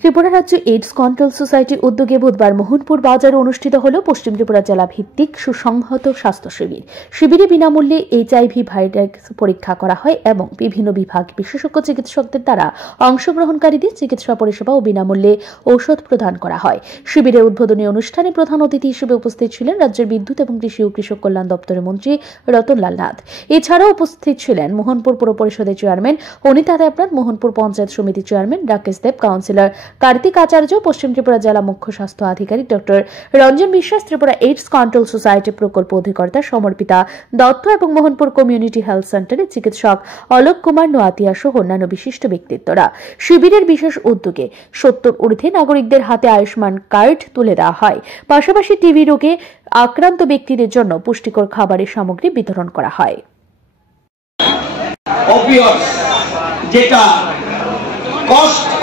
ত্রিপুরা রাজ্য AIDS control সোসাইটির উদ্যোগে বুধবার মোহনপুর বাজারে অনুষ্ঠিত হল পশ্চিম ত্রিপুরা জেলা ভিত্তিক সুসংহত স্বাস্থ্য শিবির। শিবিরে বিনামূল্যে এইচআইভি ভাইরাস পরীক্ষা করা হয় এবং বিভিন্ন বিভাগ বিশেষজ্ঞ চিকিৎসকদের দ্বারা অংশগ্রহণকারীদের চিকিৎসা পরিষেবা ও বিনামূল্যে ঔষধ প্রদান করা হয়। শিবিরের উদ্বোধনী অনুষ্ঠানে প্রধান অতিথি হিসেবে উপস্থিত ছিলেন রাজ্যের বিদ্যুৎ এবং কৃষি ও কৃষক কল্যাণ দপ্তরের মন্ত্রী রতনলাল নাথ। এছাড়াও উপস্থিত ছিলেন মোহনপুর পৌর পরিষদের চেয়ারম্যান অনিতা দেবনাথ, মোহনপুর পঞ্চায়েত সমিতির চেয়ারম্যান রাকেশ দেব, কাউন্সিলর কার্তিক আচার্য, পশ্চিম ত্রিপুরা জেলা মুখ্য স্বাস্থ্য আধিকারিক ডক্টর রঞ্জন বিশ্বাস, ত্রিপুরা এইডস কন্ট্রোল সোসাইটি প্রকল্প অধিকর্তা সমর্পিতা দত্ত এবং মোহনপুর কমিউনিটি হেলথ সেন্টারের চিকিৎসক অলোক কুমার নোয়াতিয়া সহ অন্যান্য বিশিষ্ট ব্যক্তিত্বরা। শিবিরের বিশেষ উদ্যোগে 70 ঊর্ধ্বে নাগরিকদের হাতে আয়ুষ্মান কার্ড তুলে দেওয়া হয়। পাশাপাশি টিবি রোগে আক্রান্ত ব্যক্তিদের জন্য পুষ্টিকর খাবারের সামগ্রী বিতরণ করা হয়। যেটা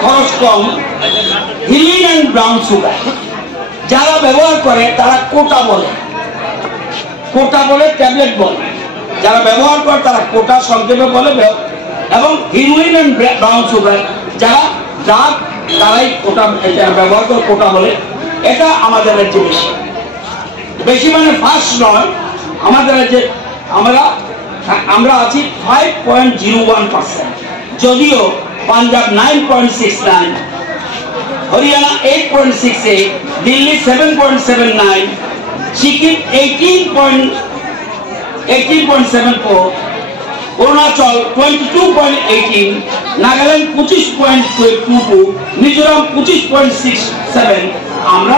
খরচ কম, হিলিং এন্ড ব্রাউন সুগার যারা ব্যবহার করে তারা কোটা বলে ট্যাবলেট বলে, যারা ব্যবহার করে তারা কোটা সংক্ষেপে বলে, এবং হিরোইন এন্ড ব্রাউন সুগার যারা ড্রাগ তারাই কোটা ব্যবহার করে কোটা বলে। এটা আমাদের রাজ্যে বেশি মানে ফার্স্ট নয়। আমাদের রাজ্যে আমরা আছি 5.01%, যদিও পাঞ্জাব 9.69, হরিয়ানা 8.68, দিল্লি 7.79, সিকিম 18.74, অরুণাচল 22.18, নাগাল্যান্ড 25.22, মিজোরাম 25.67, আমরা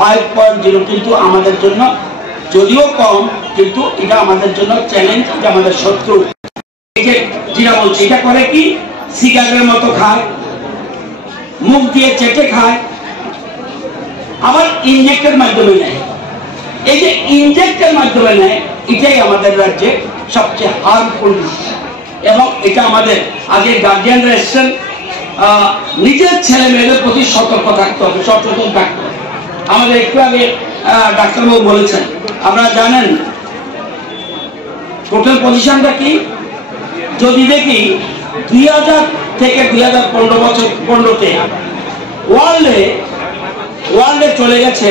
5.0। কিন্তু আমাদের জন্য যদিও কম, কিন্তু এটা আমাদের জন্য চ্যালেঞ্জ, এটা আমাদের শত্রু। যেটা বলছি, এটা করে কি, সিগারেটের মতো খায়, মুখ দিয়ে চেটে খায়, আবার ইনজেক্টের মাধ্যমে নেয়। এই যে ইনজেক্টের মাধ্যমে নেয়, এটাই আমাদের রাজ্যে সবচেয়ে হার্মফুল, এবং এটা আমাদের আগে গার্জিয়ানরা এসছেন, নিজের ছেলে মেয়েদের প্রতি সতর্ক থাকতে হবে, সচেতন থাকতে হবে। আমাদের একটু আগে ডাক্তারবাবু বলেছেন, আপনারা জানেন টোটাল পজিশনটা কি। যদি দেখি 2000 থেকে 2015-তে ওয়ার্ল্ডে চলে গেছে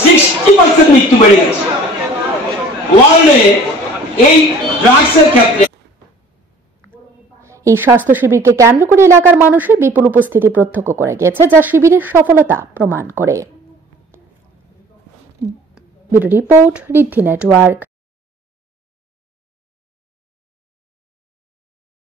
60% মৃত্যু বেড়ে গেছে ওয়ার্ল্ডে এই ড্রাগসের ক্ষেত্রে। এই স্বাস্থ্য শিবিরকে কেন্দ্র করে এলাকার মানুষের বিপুল উপস্থিতি প্রত্যক্ষ করে গেছে, যা শিবিরের সফলতা প্রমাণ করে। ব্যুরো রিপোর্ট, ঋদ্ধি নেটওয়ার্ক।